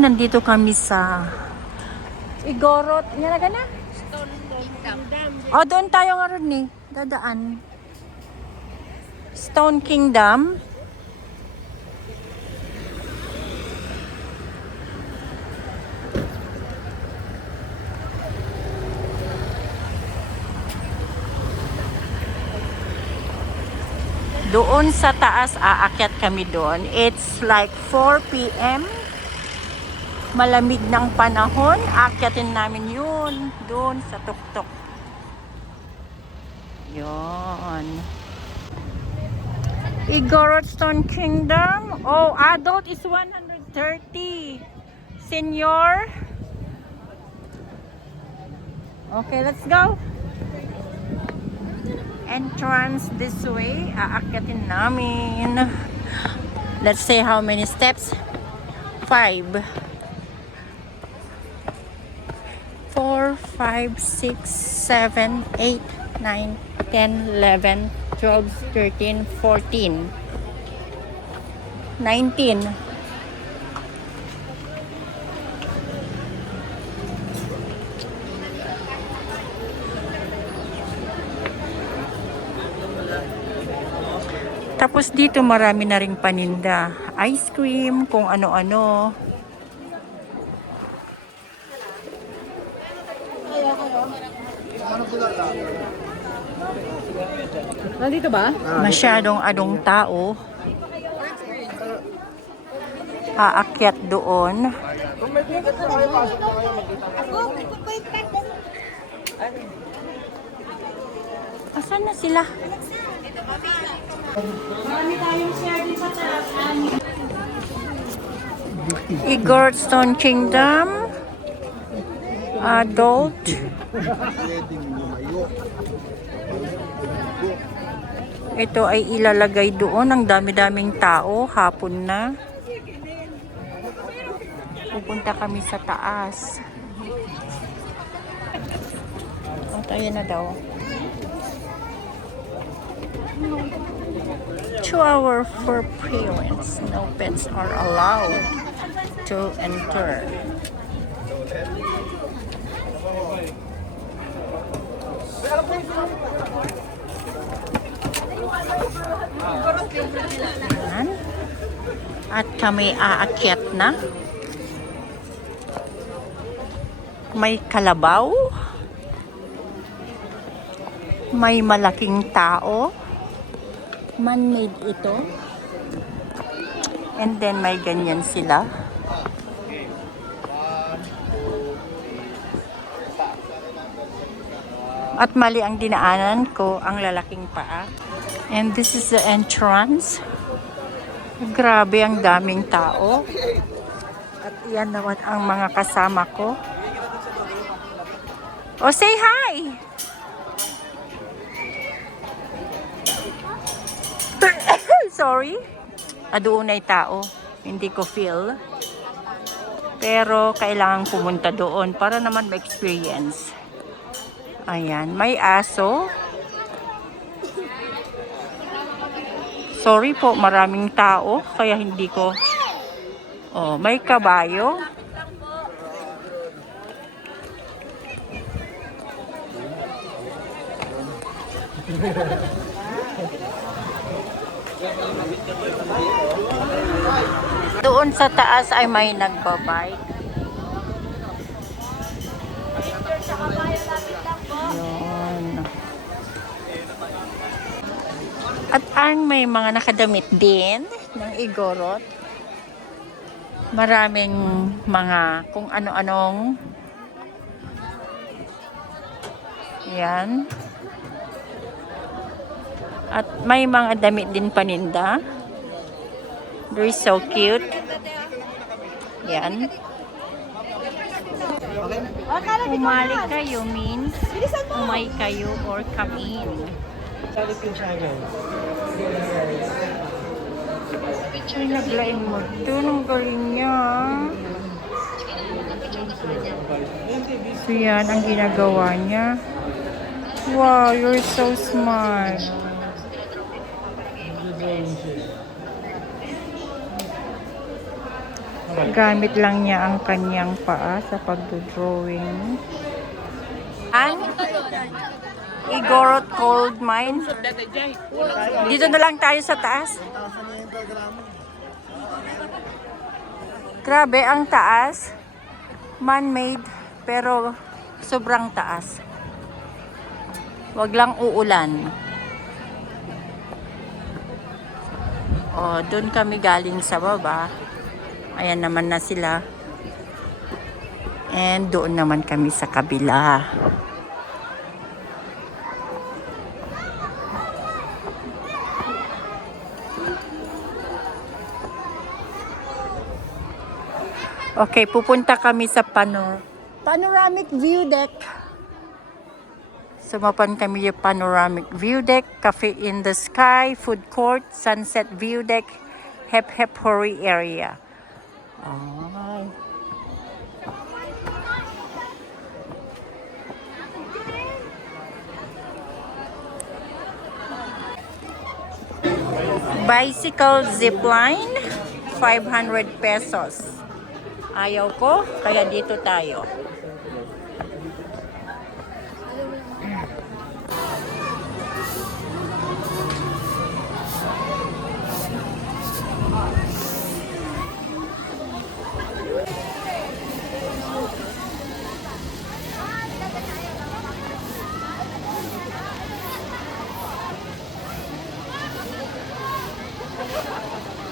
nandito kami sa Igorot. Yan na na? Stone Kingdom. O, doon tayo nga rin eh. Dadaan. Stone Kingdom. Doon sa taas, aakyat kami doon. It's like 4 p.m. Malamig ng panahon. Aakyatin namin yun. Doon sa tuktok. Yun. Igorot Stone Kingdom. Oh, adult is 130. Senior. Okay, let's go. Entrance this way. Aakyatin namin. Let's say how many steps. 5. 4, 5, 6, 7, 8, 9, 10, 11, 12, 13, 14, 19. Tapos dito marami na ring paninda. Ice cream, kung ano-ano. Nandito ba? Masyadong adong tao. Aakyat doon. Asan na sila? Marami tayong share din sa taas. Igorot Stone Kingdom. Adult. Ito ay ilalagay doon. Ang dami-daming tao. Hapon na. Pupunta kami sa taas. At ayan na daw. 2 hours for parents. No pets are allowed to enter. Yan. At kami aakyat na. May kalabaw. May malaking tao. Man-made ito. And then may ganyan sila. At mali ang dinaanan ko, ang lalaking paa. And this is the entrance. Grabe, ang daming tao. At yan naman ang mga kasama ko. Oh, say hi! Sorry. Doon ay tao. Hindi ko feel. Pero kailangan pumunta doon para naman ma-experience. Ayan. May aso. Sorry po, maraming tao. Kaya hindi ko... Oh, may kabayo. Doon sa taas ay may nagbabike. Yun. At ang may mga nakadamit din ng Igorot. Maraming mga kung ano-anong. Yan. At may mga damit din paninda. They're so cute. Yan. Umali kayo means umay kayo or come in. Ay, naglain mo. Ito, ang galing niya. So yan ang ginagawa niya. Wow, you're so smart. Gamit lang niya ang kanyang paa sa pagdodrawing. Ang Igorot Gold Mine. Dito na lang tayo sa taas. Grabe ang taas. Man-made pero sobrang taas. Wag lang uulan. Oh, doon kami galing sa baba. Ayan naman na sila. And doon naman kami sa kabila. Okay, pupunta kami sa panoramic view deck. Sumapan kami yung panoramic view deck, cafe in the sky, food court, sunset view deck, Hep Hep Hori area. Ay. Bicycle zipline, 500 pesos. Ayaw ko, kaya dito tayo.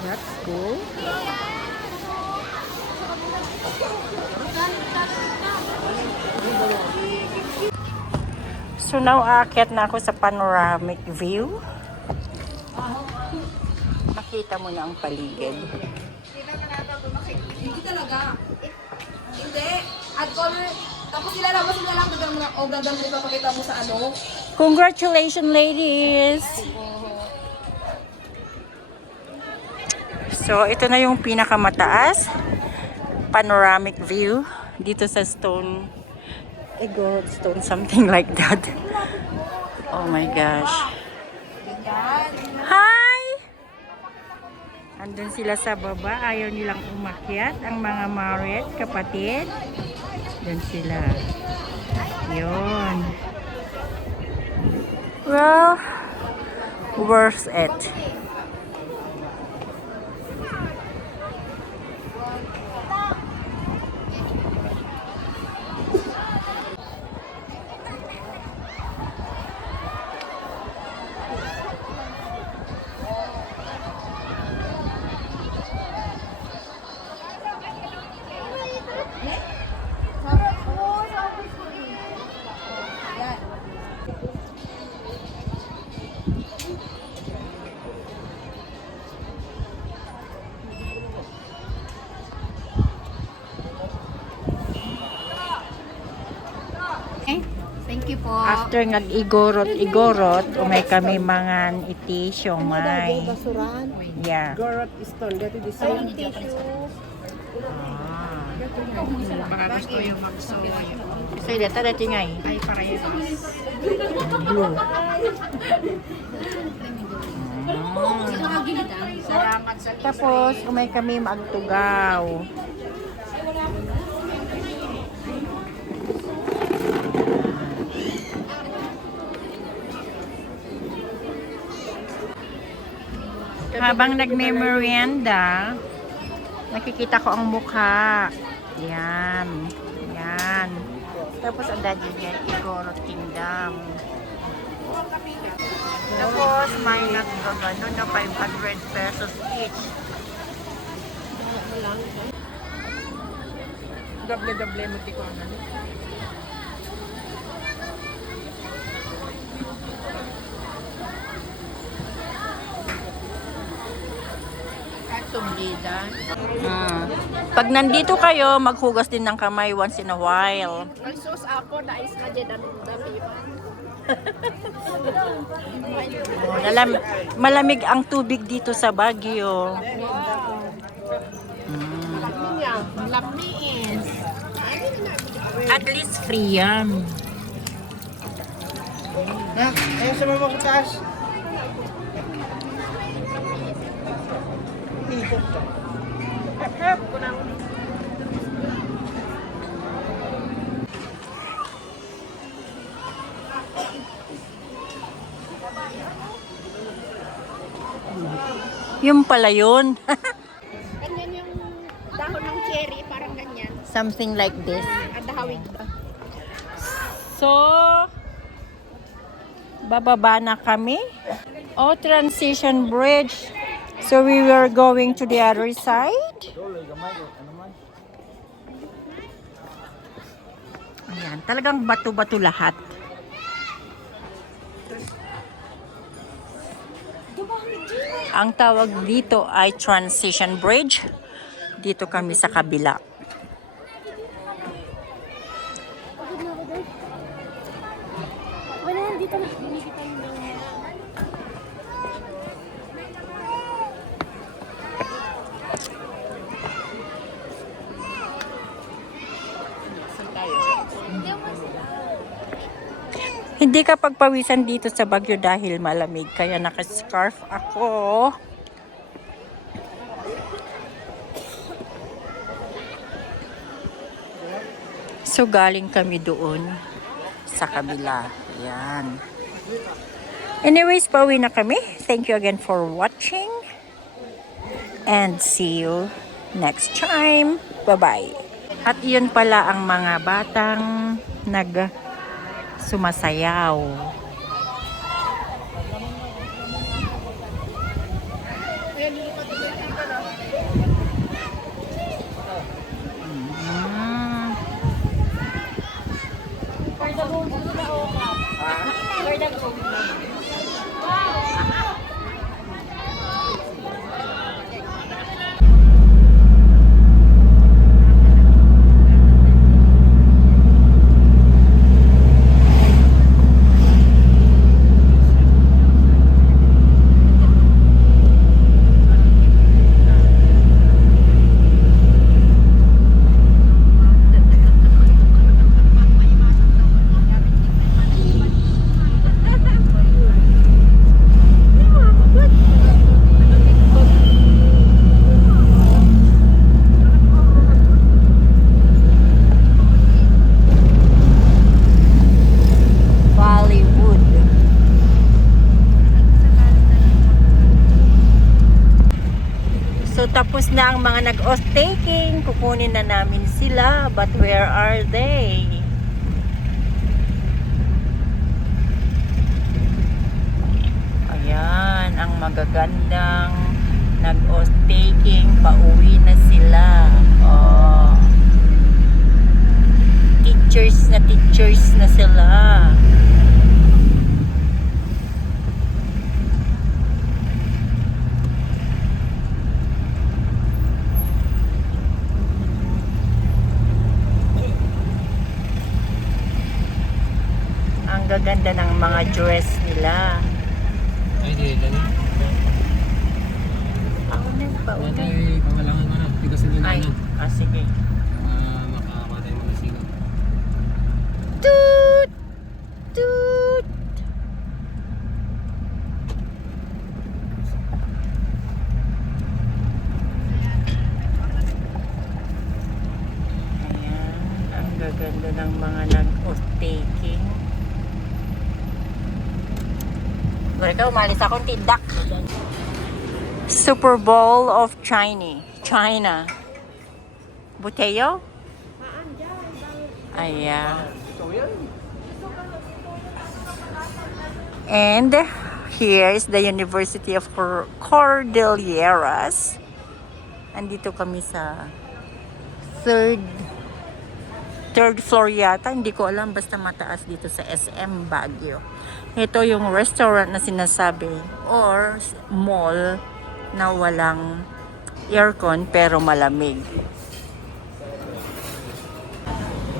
That's cool. So now aakyat na ako sa panoramic view. Makita mo na ang paligid. Hindi talaga. Hindi. At color, tapos ilalabas mo na lang gagam mo ipapakita mo sa ano. Congratulations, ladies! So, ito na yung pinakamataas panoramic view dito sa Igorot Stone, something like that. Oh my gosh. Hi! Andun sila sa baba, ayaw nilang umakyat. Ang mga Marit, kapatid. Doon sila. Yun. Well, worth it. Thank you po. After nag-igorot, umay kami mga iti siomay. Yeah. Gorot Stone, dati di sa Baka gusto yung magsuyo. So, dati nga eh. Ay, parehas. Blue. Salamat sa Tapos, umay kami magtugaw. Habang nagme-merienda, nakikita ko ang mukha. Yan. Yan. Tapos ang daddy niya, Igorot Kingdom. Tapos may nagkagano na 500 pesos each. Doble-doble mo ti ko ano. Sumdida. Pag nandito kayo, maghugas din ng kamay once in a while. Ang sus ako, nais ka dyan ang dami. Malamig ang tubig dito sa Baguio. Lamis. At least free yan. Ayun sa mga taas. Hep, hep. Yung pala yun. Ganyan yung dahon ng cherry, parang ganyan. Something like this. At dahawig ba? So, bababa na kami. Oh, transition bridge. So, we were going to the other side. Ayan, talagang bato-bato lahat. Ang tawag dito ay transition bridge. Dito kami sa kabila. Wala, dito na. Binigita mo daw. Hindi ka pagpawisan dito sa Baguio dahil malamig. Kaya naka-scarf ako. So galing kami doon sa kabila. Yan. Anyways, pauwi na kami. Thank you again for watching. And see you next time. Bye-bye. At yun pala ang mga batang sumasayaw. Bollywood. So tapos na ang mga nag-off-taking. Kukunin na namin sila. But where are they? Ayan, ang magagandang nag-off-taking. Pauwi na sila. Oh. Teachers na sila. Ang gaganda ng mga dress nila. Ay, di, dali. Pauna. Ay, pamalangan mo na. Tigasin nyo na Ay, ano. sige. Makamatay mo na sigaw. Toot! Toot! Ayan, ang gaganda ng mga nag-off-taking. Mereka umalis akong tindak. Super Bowl of China. Buteo? Ayan. And here is the University of Cordilleras. Andito kami sa third floor yata. Hindi ko alam. Basta mataas dito sa SM Baguio. Ito yung restaurant na sinasabi or mall na walang aircon pero malamig.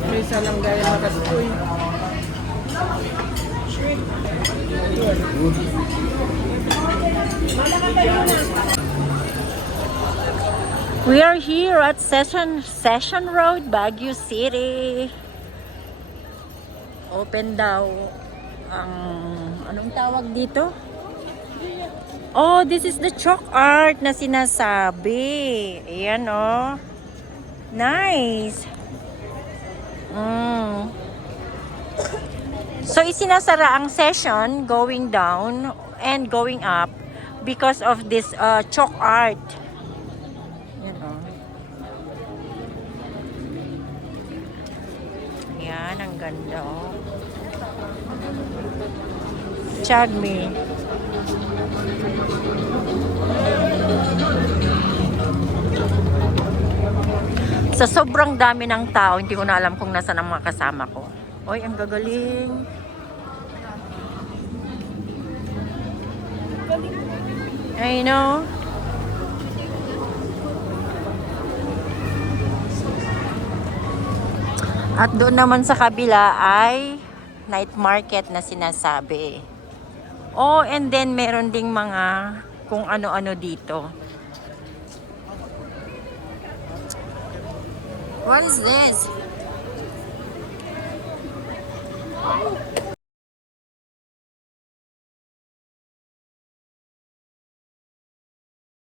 May isa lang gaya makaskoy. We are here at Session Road, Baguio City. Open daw ang anong tawag dito? Oh, this is the chalk art na sinasabi. Ayan oh. Nice. So isinasara ang session going down and going up because of this chalk art. Yan oh. Yan, ang ganda oh. Chagmi. Sa sobrang dami ng tao, hindi ko na alam kung nasaan ang mga kasama ko. Oy, ang gagaling. I know. At doon naman sa kabila ay night market na sinasabi. Oh, and then meron ding mga kung ano-ano dito. What is this?